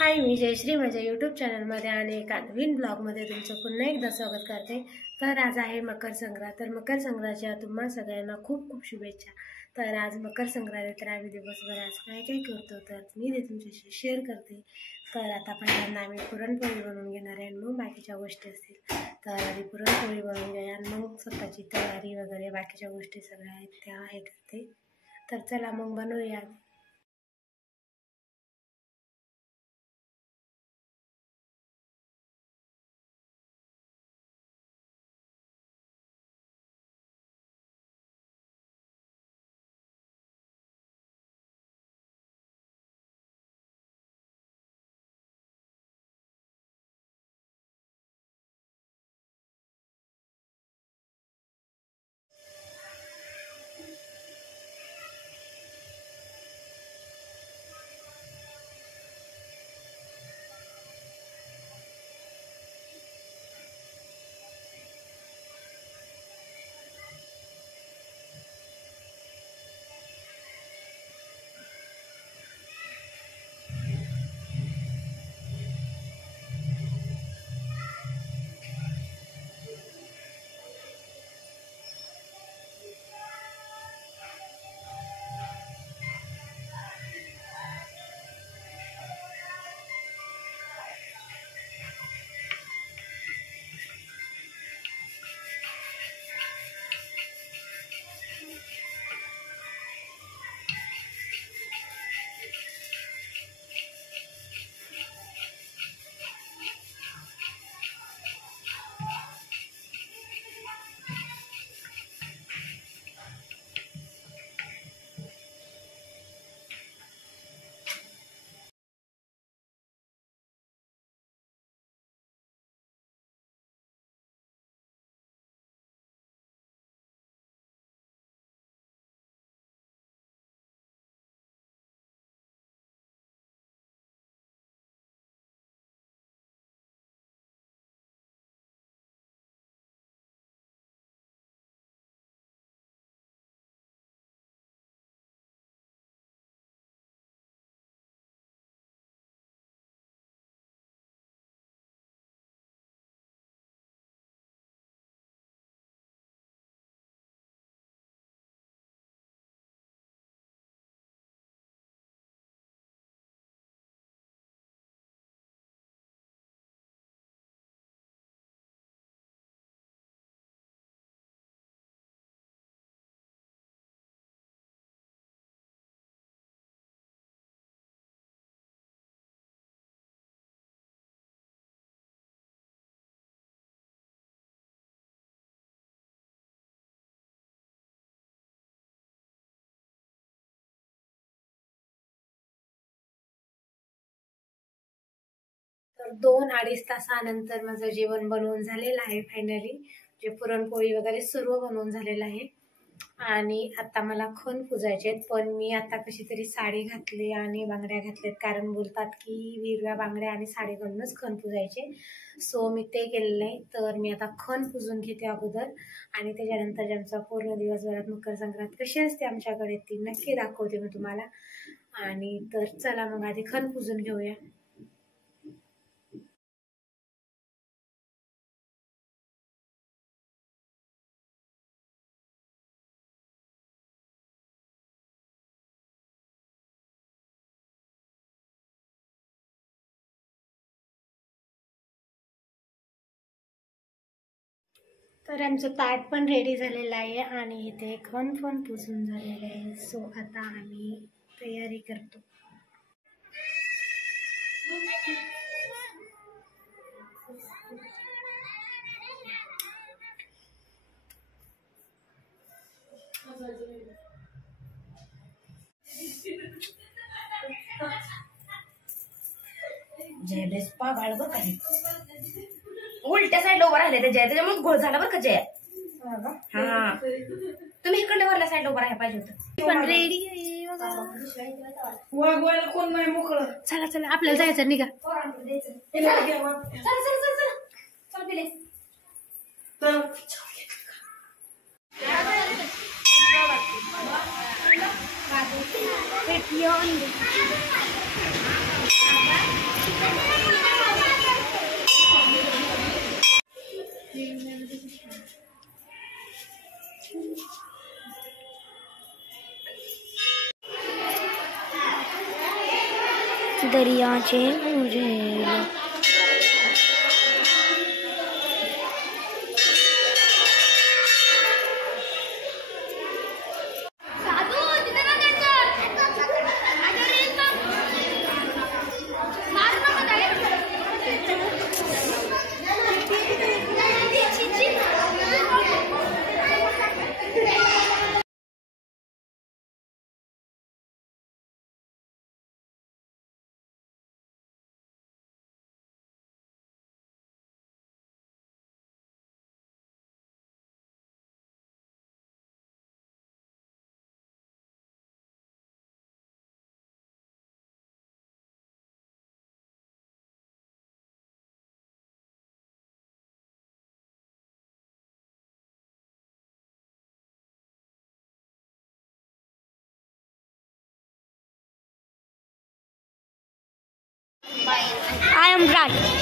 हाय, मी जयश्री माझ्या यूट्यूब चॅनलमध्ये आणि एका नवीन ब्लॉगमध्ये तुमचं पुन्हा एकदा स्वागत करते। तर आज आहे मकर संक्रांत। तर मकर संक्रांतीच्या तुम्हा सगळ्यांना खूप खूप शुभेच्छा। तर आज मकर संक्रांत तर आम्ही दिवसभर आज काय काय करतो तर मी ते तुमच्याशी शेअर करते। तर आता पहिल्यांदा आम्ही पुरणपोळी बनवून घेणार आहे आणि मग बाकीच्या गोष्टी असतील। तर आधी पुरणपोळी बनवून घ्या आणि मग स्वतःची तयारी वगैरे बाकीच्या गोष्टी सगळ्या आहेत त्या हे करते। तर चला मग बनवूया। तर 2-2.5 तासानंतर माझं जेवण बनवून झालेलं आहे। फायनली जे पुरणपोळी वगैरे सर्व बनवून झालेलं आहे आणि आता मला खण पुजायचे आहेत। पण मी आता कशी तरी साडी घातली आणि बांगड्या घातल्यात, कारण बोलतात की हिरव्या बांगड्या आणि साडी घालूनच खण पुजायचे। सो मी ते केलेलं आहे। तर मी आता खण पुजून घेते अगोदर आणि त्याच्यानंतर आमचा पूर्ण दिवसभरात मकर संक्रांत कशी असते आमच्याकडे ती नक्की दाखवते मी तुम्हाला। आणि तर चला मग आधी खण पुजून घेऊया। तर आमचं ताट पण रेडी झालेलं आहे आणि इथे खण पण पुसून झालेलं आहे। सो आता आम्ही तयारी करतो। जयदेश पागाळ बरं काही उलट्या साईडला उभं राहिले ते जय, त्याच्यामुळे घोळ झाला बरं का जय। हा तुम्ही इकडल्या वरल्या साईडला उभं राहायला पाहिजे होतं। पण रेडी कोण नाही मोकळं। चला चला आपल्याला जायचं, निघा। चल पिले Petion. दरियाचे उजेल I am right.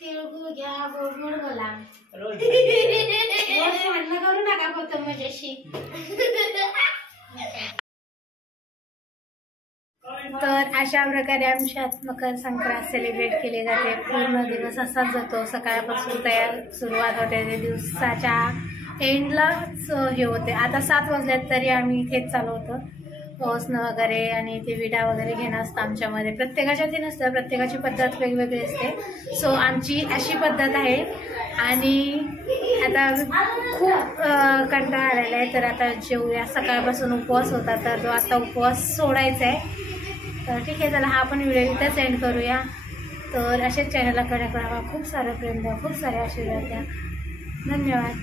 तिळगुळ घ्या गोड बोला भांडण करू नका फक्त माझ्याशी. तर अशा प्रकारे आमच्यात मकर संक्रांत सेलिब्रेट केली जाते. पूर्ण दिवस असाच जातो. सकाळपासून तयार सुरुवात होते ते दिवसाच्या एंडलाच हे होते. आता 7 वाजल्यात तरी आम्ही इथेच चालू होतो. पोसणं वगैरे आणि ते विडा वगैरे घेणं असतं आमच्यामध्ये. प्रत्येकाच्या ते नसतं, प्रत्येकाची पद्धत वेगवेगळी असते. सो आमची अशी पद्धत आहे. आणि आता खूप कंटाळा आलेला आहे, तर आता जेवूया. सकाळपासून उपवास होता, तर तो आता उपवास सोडायचा आहे. तर ठीक आहे, चला हा आपण व्हिडिओ इथेच एंड करूया. तर असेच चॅनलला कनेक्ट राहा. खूप सारं प्रेम द्या, खूप सारे आशीर्वाद द्या. धन्यवाद.